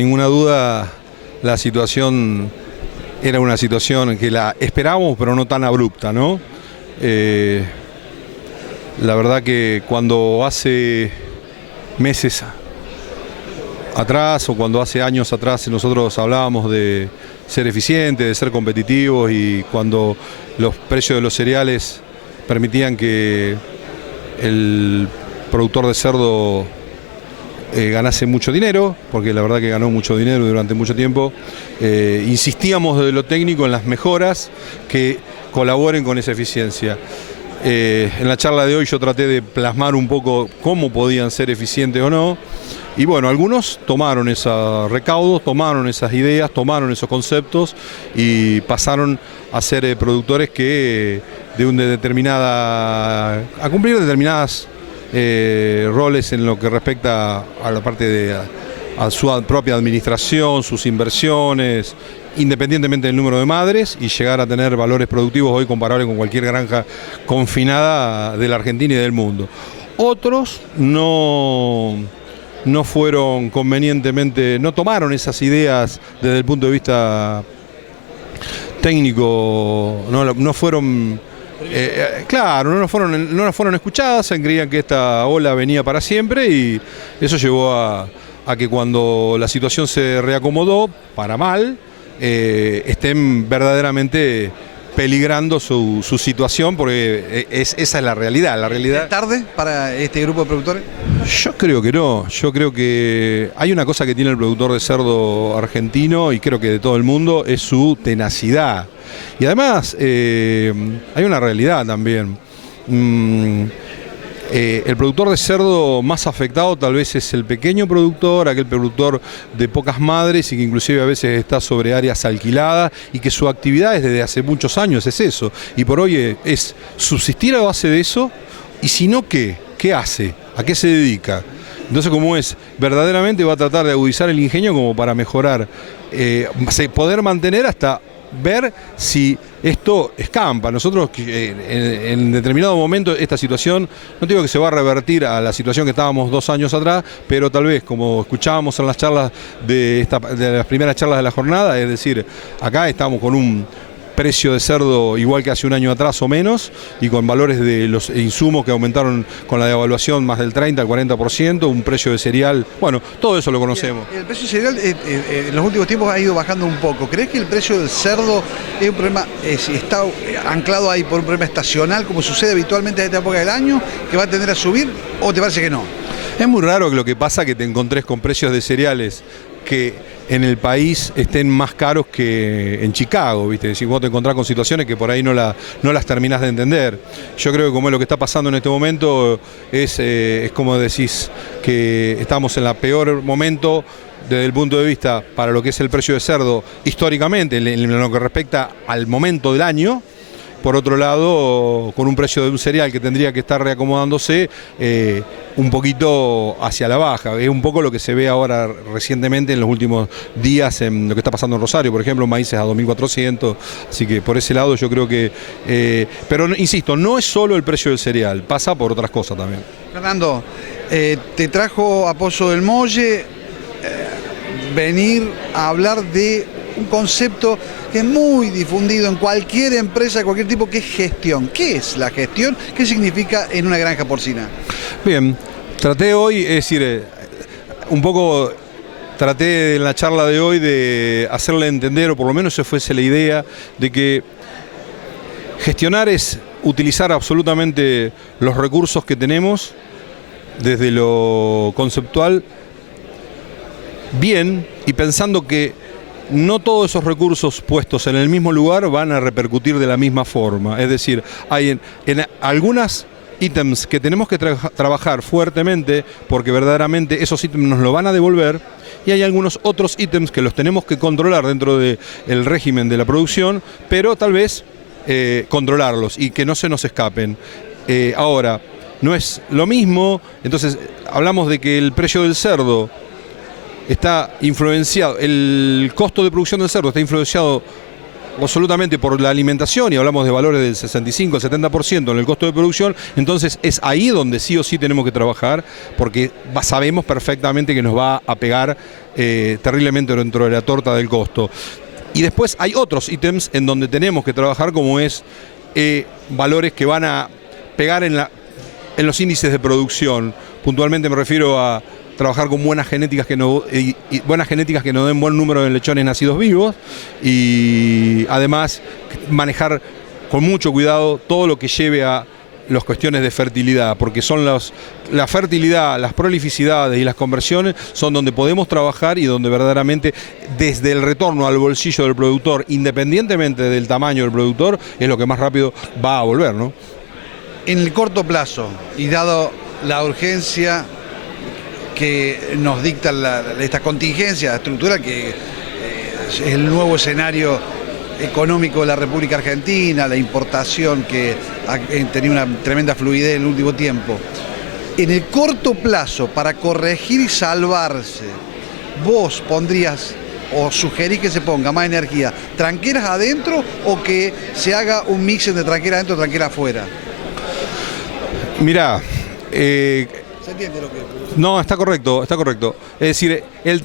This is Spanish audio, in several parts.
Ninguna duda, la situación era una situación que la esperábamos, pero no tan abrupta, ¿no? La verdad que cuando hace meses atrás o cuando hace años atrás nosotros hablábamos de ser eficientes, de ser competitivos, y cuando los precios de los cereales permitían que el productor de cerdo ganase mucho dinero, porque la verdad que ganó mucho dinero durante mucho tiempo, insistíamos desde lo técnico en las mejoras que colaboren con esa eficiencia. En la charla de hoy yo traté de plasmar un poco cómo podían ser eficientes o no, y bueno, algunos tomaron esos recaudos, tomaron esas ideas, tomaron esos conceptos y pasaron a ser productores que a cumplir determinadas roles en lo que respecta a la parte a su propia administración, sus inversiones, independientemente del número de madres, y llegar a tener valores productivos hoy comparables con cualquier granja confinada de la Argentina y del mundo. Otros no fueron convenientemente, no tomaron esas ideas desde el punto de vista técnico, no fueron... claro, no fueron escuchadas, creían que esta ola venía para siempre, y eso llevó a que cuando la situación se reacomodó, para mal, estén verdaderamente peligrando su situación, porque esa es la realidad. ¿Es tarde para este grupo de productores? Yo creo que no, yo creo que hay una cosa que tiene el productor de cerdo argentino, y creo que de todo el mundo, es su tenacidad. Y además hay una realidad también. El productor de cerdo más afectado tal vez es el pequeño productor, aquel productor de pocas madres y que inclusive a veces está sobre áreas alquiladas, y que su actividad es desde hace muchos años, es eso. Y por hoy es subsistir a base de eso, y si no, ¿qué? ¿Qué hace? ¿A qué se dedica? Entonces, como es, verdaderamente va a tratar de agudizar el ingenio como para mejorar, poder mantener hasta ver si esto escampa. Nosotros en determinado momento esta situación, no digo que se va a revertir a la situación que estábamos 2 años atrás, pero tal vez, como escuchábamos en las charlas de las primeras charlas de la jornada, es decir, acá estamos con un precio de cerdo igual que hace un año atrás o menos, y con valores de los insumos que aumentaron con la devaluación más del 30 al 40%, un precio de cereal, bueno, todo eso lo conocemos. El precio de cereal en los últimos tiempos ha ido bajando un poco. ¿Crees que el precio del cerdo es un problema, está anclado ahí por un problema estacional, como sucede habitualmente a esta época del año, que va a tender a subir, o te parece que no? Es muy raro que lo que pasa que te encontrés con precios de cereales que en el país estén más caros que en Chicago, ¿viste? Si vos te encontrás con situaciones que por ahí no las terminás de entender. Yo creo que como es lo que está pasando en este momento, es como decís, que estamos en el peor momento desde el punto de vista para lo que es el precio de cerdo históricamente, en lo que respecta al momento del año. Por otro lado, con un precio de un cereal que tendría que estar reacomodándose un poquito hacia la baja. Es un poco lo que se ve ahora recientemente en los últimos días en lo que está pasando en Rosario, por ejemplo, maíces a 2.400, así que por ese lado yo creo que... pero insisto, no es solo el precio del cereal, pasa por otras cosas también. Fernando, te trajo a Pozo del Molle venir a hablar de un concepto que es muy difundido en cualquier empresa, cualquier tipo, que es gestión. ¿Qué es la gestión? ¿Qué significa en una granja porcina? Bien, traté hoy, es decir, un poco traté en la charla de hoy de hacerle entender, o por lo menos esa fuese la idea, de que gestionar es utilizar absolutamente los recursos que tenemos desde lo conceptual bien, y pensando que no todos esos recursos puestos en el mismo lugar van a repercutir de la misma forma. Es decir, hay en algunas ítems que tenemos que trabajar fuertemente, porque verdaderamente esos ítems nos lo van a devolver, y hay algunos otros ítems que los tenemos que controlar dentro del régimen de la producción, pero tal vez controlarlos y que no se nos escapen. Ahora, no es lo mismo, entonces hablamos de que el precio del cerdo está influenciado, el costo de producción del cerdo está influenciado absolutamente por la alimentación, y hablamos de valores del 65 al 70% en el costo de producción, entonces es ahí donde sí o sí tenemos que trabajar, porque sabemos perfectamente que nos va a pegar terriblemente dentro de la torta del costo. Y después hay otros ítems en donde tenemos que trabajar, como es valores que van a pegar en los índices de producción. Puntualmente me refiero a trabajar con buenas genéticas que nos den buen número de lechones nacidos vivos, y además manejar con mucho cuidado todo lo que lleve a las cuestiones de fertilidad, porque son la fertilidad, las prolificidades y las conversiones son donde podemos trabajar y donde verdaderamente desde el retorno al bolsillo del productor, independientemente del tamaño del productor, es lo que más rápido va a volver, ¿no? En el corto plazo, y dado la urgencia que nos dicta esta contingencia estructural, que es el nuevo escenario económico de la República Argentina, la importación que ha tenido una tremenda fluidez en el último tiempo. En el corto plazo, para corregir y salvarse, vos pondrías o sugerís que se ponga más energía, tranqueras adentro, o que se haga un mix entre tranquera adentro y tranquera afuera. Mirá, ¿Se entiende lo que...? no, está correcto, está correcto. Es decir, el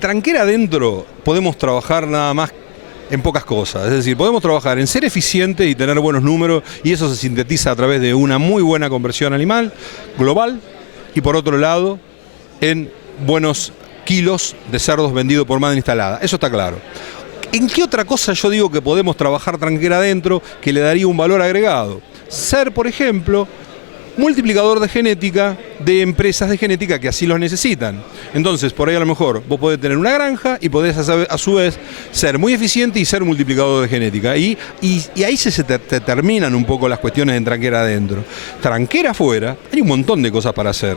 tranquera adentro podemos trabajar nada más en pocas cosas. Es decir, podemos trabajar en ser eficiente y tener buenos números, y eso se sintetiza a través de una muy buena conversión animal global, y por otro lado, en buenos kilos de cerdos vendidos por madre instalada. Eso está claro. ¿En qué otra cosa yo digo que podemos trabajar tranquera adentro que le daría un valor agregado? Ser, por ejemplo, multiplicador de genética de empresas de genética que así los necesitan. Entonces, por ahí a lo mejor vos podés tener una granja y podés a su vez ser muy eficiente y ser multiplicador de genética. Y ahí te terminan un poco las cuestiones en tranquera adentro. Tranquera afuera, hay un montón de cosas para hacer.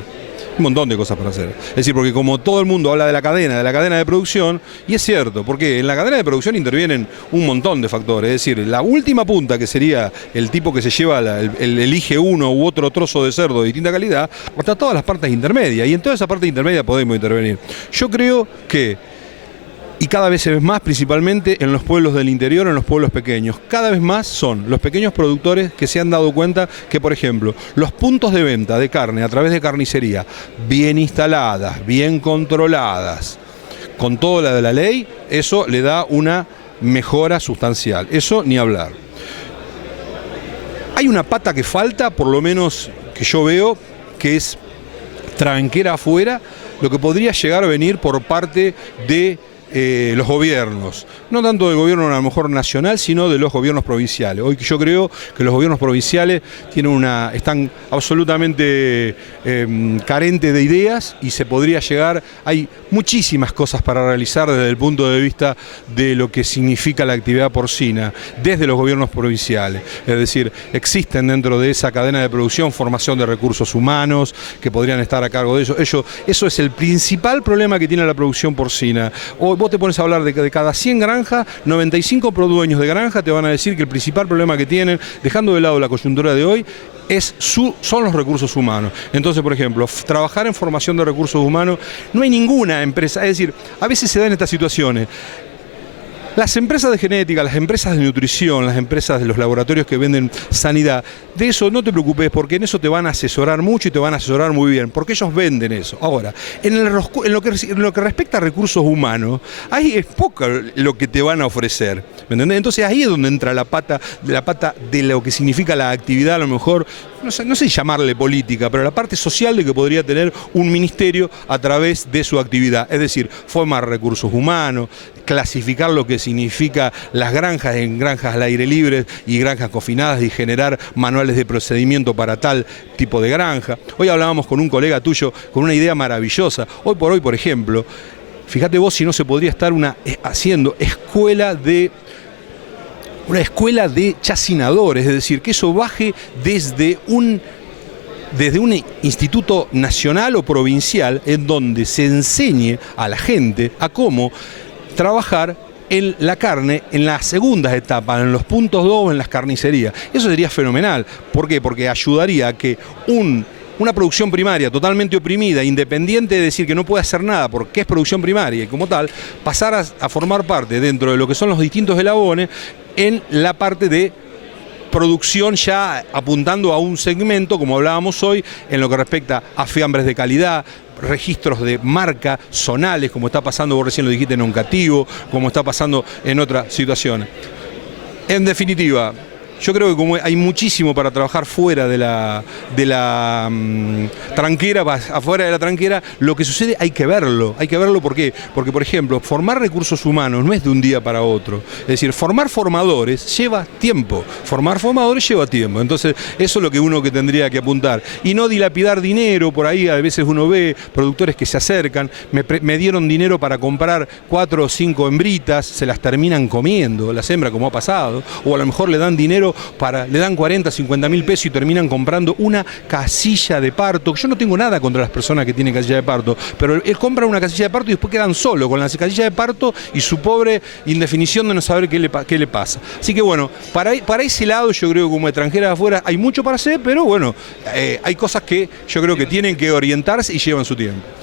Un montón de cosas para hacer. Es decir, porque como todo el mundo habla de la cadena de producción, y es cierto, porque en la cadena de producción intervienen un montón de factores. Es decir, la última punta, que sería el tipo que se lleva, elige uno u otro trozo de cerdo de distinta calidad, hasta todas las partes intermedias. Y en toda esa parte intermedia podemos intervenir. Yo creo que, y cada vez se ve más, principalmente en los pueblos del interior, en los pueblos pequeños, cada vez más son los pequeños productores que se han dado cuenta que, por ejemplo, los puntos de venta de carne a través de carnicería, bien instaladas, bien controladas, con todo lo de la ley, eso le da una mejora sustancial. Eso ni hablar. Hay una pata que falta, por lo menos que yo veo, que es tranquera afuera, lo que podría llegar a venir por parte de los gobiernos, no tanto del gobierno a lo mejor nacional, sino de los gobiernos provinciales. Hoy yo creo que los gobiernos provinciales están absolutamente carentes de ideas, y se podría llegar, hay muchísimas cosas para realizar desde el punto de vista de lo que significa la actividad porcina, desde los gobiernos provinciales. Es decir, existen dentro de esa cadena de producción formación de recursos humanos que podrían estar a cargo de eso. Eso es el principal problema que tiene la producción porcina. Hoy vos te pones a hablar de cada 100 granjas, 95 dueños de granja te van a decir que el principal problema que tienen, dejando de lado la coyuntura de hoy, son los recursos humanos. Entonces, por ejemplo, trabajar en formación de recursos humanos, no hay ninguna empresa, es decir, a veces se dan estas situaciones. Las empresas de genética, las empresas de nutrición, las empresas de los laboratorios que venden sanidad, de eso no te preocupes, porque en eso te van a asesorar mucho y te van a asesorar muy bien, porque ellos venden eso. Ahora, en lo que respecta a recursos humanos, ahí es poco lo que te van a ofrecer, ¿me entendés? Entonces ahí es donde entra la pata de lo que significa la actividad, a lo mejor, no sé llamarle política, pero la parte social de que podría tener un ministerio a través de su actividad. Es decir, formar recursos humanos, clasificar lo que significa las granjas en granjas al aire libre y granjas confinadas, y generar manuales de procedimiento para tal tipo de granja. Hoy hablábamos con un colega tuyo con una idea maravillosa. Hoy por hoy, por ejemplo, fíjate vos si no se podría estar haciendo una escuela de chacinadores, es decir, que eso baje desde un instituto nacional o provincial, en donde se enseñe a la gente a cómo trabajar en la carne en las segundas etapas, en los puntos 2, en las carnicerías. Eso sería fenomenal. ¿Por qué? Porque ayudaría a que una producción primaria totalmente oprimida, independiente de decir que no puede hacer nada porque es producción primaria y como tal, pasar a formar parte dentro de lo que son los distintos eslabones, en la parte de producción, ya apuntando a un segmento, como hablábamos hoy, en lo que respecta a fiambres de calidad, registros de marca, zonales, como está pasando, vos recién lo dijiste, en Oncativo, como está pasando en otras situaciones. En definitiva, yo creo que como hay muchísimo para trabajar fuera de la tranquera, afuera de la tranquera, lo que sucede hay que verlo. ¿Por qué? Porque, por ejemplo, formar recursos humanos no es de un día para otro. Es decir, formar formadores lleva tiempo. Entonces, eso es lo que uno que tendría que apuntar. Y no dilapidar dinero, por ahí a veces uno ve productores que se acercan, me dieron dinero para comprar 4 o 5 hembritas, se las terminan comiendo, las hembras, como ha pasado, o a lo mejor le dan dinero le dan 40, 50 mil pesos y terminan comprando una casilla de parto. Yo no tengo nada contra las personas que tienen casilla de parto, pero él compra una casilla de parto y después quedan solos con la casilla de parto y su pobre indefinición de no saber qué le pasa. Así que bueno, para ese lado yo creo que como extranjera de afuera hay mucho para hacer, pero bueno, hay cosas que yo creo que tienen que orientarse y llevan su tiempo.